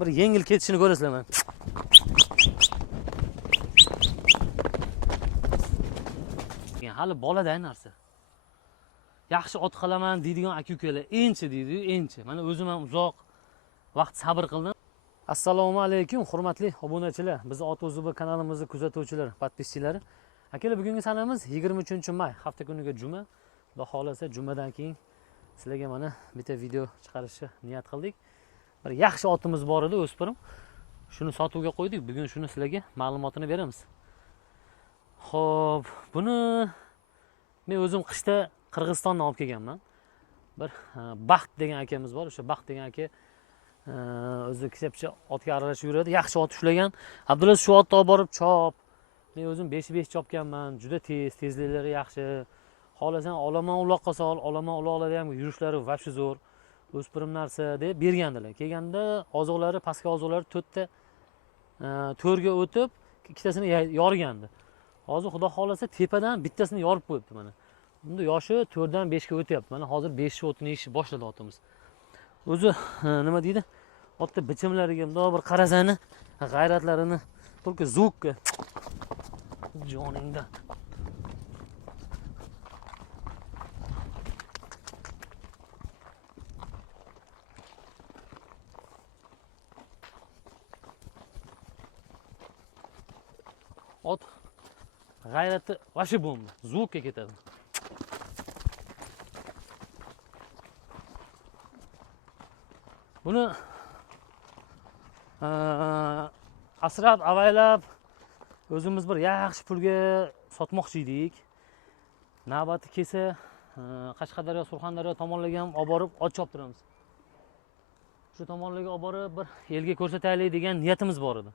bir yengil ketishini ko'rasizlar mana. Hali bolada narsa. Yaxshi ot qilaman deydigan aka-ukalar enchi deydi-yu, enchi. Mana o'zim ham uzoq vaqt sabr qildim. Assalomu alaykum, hurmatli obunachilar. Bizni Ot O'zubi kanalimizni kuzatuvchilar, podpischilar. Akalar, bugungi sanamiz 23-may, hafta kuniga juma. Xudo xolasa jumadan keyin sizlarga mana bitta video chiqarishni niyat qildik. Bir yaxshi otimiz bor edi, o'spirim. Shuni sotuvga qo'ydik. Bugun shuni sizlarga ma'lumotini beramiz. Xo'p, buni men o'zim qishda Qirg'izistondan olib kelganman. Bir Baxt degan akamiz bor. O'sha Baxt degan aka o'zi kishabcha otga aralashib yuradi. Yaxshi ot ushlagan. Abdulla shu otni olib borib chop. Men o'zim 5-5 chopganman. Juda tezliklari yaxshi. Xohlasan olaman uloqqa sol, olaman uloqlarda ham yurishlari vobshe zo'r. O'spirim narsa deb bergandilar. Kelganda ozoqlari, pastki ozoqlari 4 ta 4 ga o'tib, ikkitasini yorgandi. Hozir xudo xolasa tepadan bittasini yorib qo'yibdi mana. Bunda yoshi 4 dan 5 ga o'tyapti. Mana hozir 5 o'tini yeyishni boshladi otimiz. O'zi nima deydi? Otda bichimlariga bunday bir qarasani, g'ayratlarini только звукка joningda. Ot g'ayrati vobshe bomba, звукка ketadi. Buni asrab avaylab o'zimiz bir yaxshi pulga sotmoqchi edik. Navbati kelsa Qashqadaryo, Surxondaryo tomonlarga ham olib borib ot choptiramiz. Shu tomonlarga olib borib bir elga ko'rsataylik degan niyatimiz bor edi.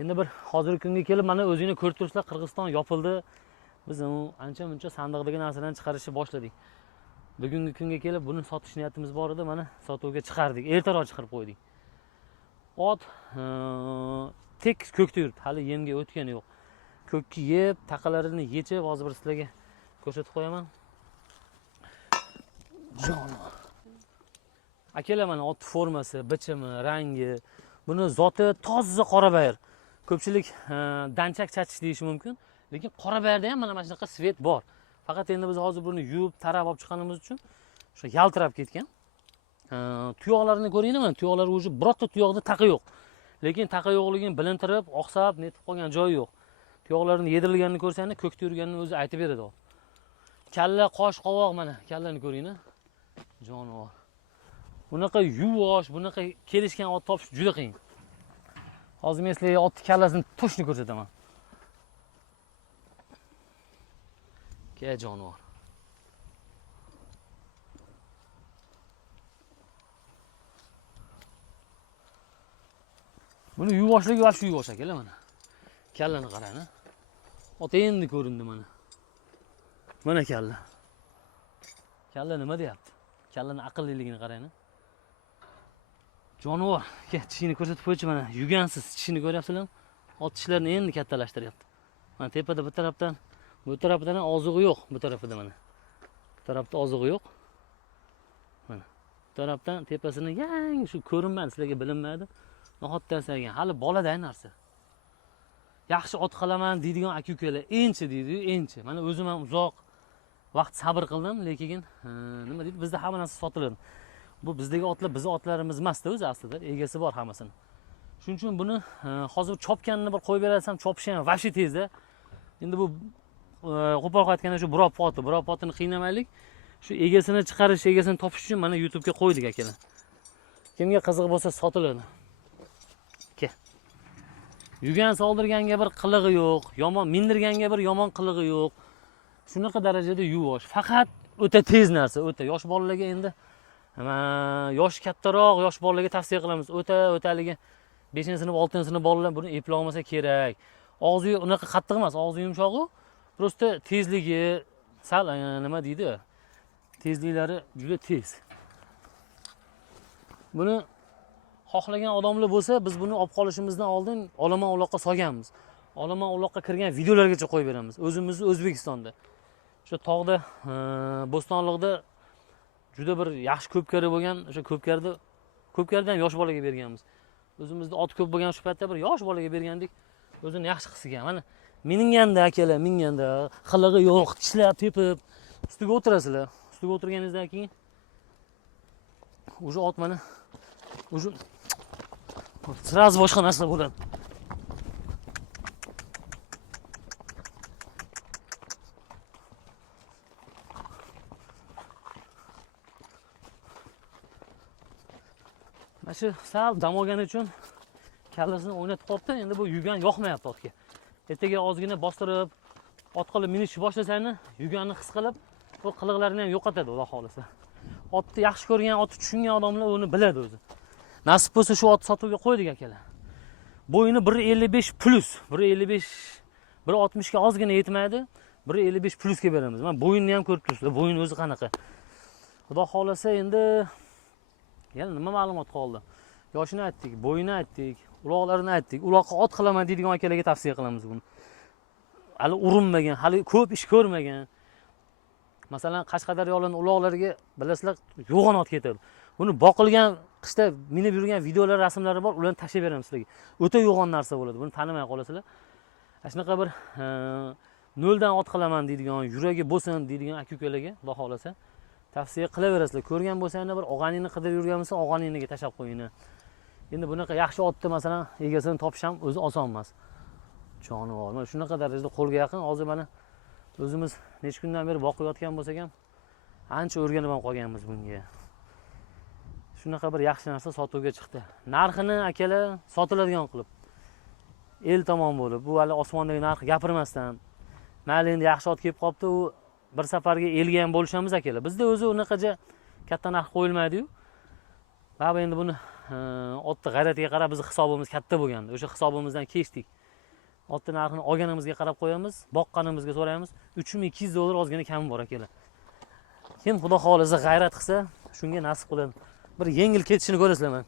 Endi bir hozirgi kunga kelib mana o'zingni ko'rib turibsizlar, Qirg'iziston yopildi. Biz ancha-muncha sandiqdagi narsalarni chiqarishni boshladik. Bugungi kunga kelib buni sotish niyatimiz bor edi, mana sotuvga chiqardik. Ertaroq chiqarib qo'ydik. Ot tek ko'kda yuribdi, hali yemga o'tgani yo'q. Ko'kki yeb, taqalarini yechib, hozir bir sizlarga ko'rsatib qo'yaman. Jonivor. Akalar, mana ot formasi, bichimi, rangi, buni zoti toza qora bayir. Ko'pchilik danchak chachish deyish mumkin, lekin qora bayirda ham mana shunaqa svet bor. Faqat endi biz hozir buni yuvib, tarab olib chiqqanimiz uchun o'sha yaltirab ketgan. Tuyoqlarini ko'ringlar, mana tuyoqlar o'zi birorta tuyoqda taqa yo'q. Lekin taqa yo'qligini bilintirib, oqsab, netib qolgan joyi yo'q. Tuyoqlarini yedirilganini ko'rsangiz, ko'kda yurganini o'zi aytib beradi. Kalla, qosh, qovoq, mana kallani ko'ringlar. Jonivor. Bunaqa yuvosh, bunaqa kelishgan ot topish juda qiyin. Hozir men sizlarga otning kallasini to'shni ko'rsataman. Ke jonivor. Buni yuvoshligi vobshe yuvosh akalar mana. Kallani qarang. Ot endi ko'rindi mana. Mana kalla. Kalla nima deyapti? Kallani aqlliligini qarang. Jonivor, tishini ko'rsatib qo'ychi mana. Yugansiz tishini ko'ryapsizlarmi? Ot tishlarini endi kattalashtiryapti. Mana tepada bir tarafdan, bu tarafdan ozig'i yo'q, bu tarafida mana. Bu tarafda ozig'i yo'q. Mana. Bu tarafdan tepasini yangi shu ko'rinmadi, sizlarga bilinmadi. Nohotda yasagan, hali bolada narsa. Yaxshi ot qilaman deydigan aka-ukalar enchi deydi-yu, enchi. Mana o'zim ham uzoq vaqt sabr qildim, lekin nima deydi? Bizda hamma narsa sotiladi. Bu bizdagi otlar bizni otlarimiz emas-da o'zi aslida, egasi bor hammasini. Shuning uchun buni hozir chopganini bir qo'yib beratsam, chopishi ham vobshe tezda. Endi bu qo'pol aytganda shu birov potini qiynamaylik. Shu egasini chiqarish, egasini topish uchun mana YouTube ga qo'ydik akalar. Kimga qiziq bo'lsa sotiladi. Yugan soldirganga bir qilig'i yo'q, yomon mindirganga bir yomon qilig'i yo'q. Shunaqa darajada yuvosh. Faqat o'ta tez narsa, o'ta yosh bolalarga endi yosh kattaroq yosh bolalarga tavsiya qilamiz. O'taligi 5-sinf, 6-sinf bolalar buni eplay olmasa kerak. Og'zi unaqa qattiq emas, og'zi yumshog'i, prosta tezligi sal nima deydi? Tezliklari juda tez. Buni xohlagan odamlar bo'lsa, biz buni olib qolishimizdan oldin olaman uloqqa solganmiz. Olaman uloqqa kirgan videolargacha qo'yib beramiz. O'zimizni O'zbekistonda. O'sha tog'da, Bo'stonliqda juda bir yaxshi ko'pkari bo'lgan, o'sha ko'pkardan yosh bolaga berganmiz. O'zimizda ot ko'p bo'lgan shu paytda bir yosh bolaga bergandik, o'zini yaxshi his qilgan. Mana minganda akalar, minganda qilig'i yo'q, tishlab tepib ustiga o'tirasizlar. Ustiga o'tirganingizdan keyin o'sha ot mana o'sha sraz boshqa narsa bo'ladi. Mana shu sal dam olgani uchun kallasini o'ynatib qopti. Endi bu yugan yoqmayapti otga. Ertaga ozgina bostirib, ot qilib minishni boshlasangiz, yuganni his qilib, bu qiliqlarini ham yo'qotadi, Xudo xolasa. Otni yaxshi ko'rgan, otni tushungan odamlar uni biladi o'zi. Nasib bo'lsa shu otni sotuvga qo'ydik akalar. Bo'yini 1.55 plus, 1.55, 1.60 ga ozgina yetmaydi. 1.55 plusga beramiz. Mana bo'yinni ham ko'rib turibsizlar. Bo'yin o'zi qanaqa. Xudo xolasa endi yana nima ma'lumot qoldi? Yoshini aytdik, bo'yini aytdik, uloqlarini aytdik. Uloqqa ot qilaman deydigan akalarga tavsiya qilamiz buni. Hali urinmagan, hali ko'p ish ko'rmagan. Masalan, Qashqadaryoning uloqlariga bilasizlar, yo'g'on ot ketadi. Buni boqilgan qishda minib yurgan videolar, rasmlari bor, ularni tashib beramiz sizlarga. O'ta yo'g'on narsa bo'ladi. Buni tanimay qolasizlar. Shunaqa bir noldan ot qilaman deydigan, yuragi bo'lsin deydigan aka-ukalarga, Xudo xolasa tavsiya qilaverasizlar. Ko'rgan bo'lsangiz bir og'aningni qidirib yurganmisiz, og'aningga tashab qo'ying. Endi bunaqa yaxshi otni masalan egasini topish ham o'zi oson emas. Jonivor. Mana shunaqa darajada qo'lga yaqin. Hozir mana o'zimiz necha kundan beri boqayotgan bo'lsak ham ancha o'rganib ham qolganmiz bunga. Shunaqa bir yaxshi narsa sotuvga chiqdi. Narxini akalar sotiladigan qilib el tomon bo'lib, bu hali osmondagi narx gapirmasdan, mayli endi yaxshi ot kelib qopti, u bir safarga elga ham bo'lishamiz akalar. Bizda o'zi unaqacha katta narx qo'yilmaydi-yu. Va endi buni otni g'ayratiga qarab biz hisobimiz katta bo'lgandi. O'sha hisobimizdan kechdik. Otni narxini olganimizga qarab qo'yamiz, boqqanimizga so'raymiz. 3200 dollar ozgina kami bor akalar. Kim Xudo xolasa g'ayrat qilsa, shunga nasib qiladi. Bir yengil ketishini ko'rasizlar mana.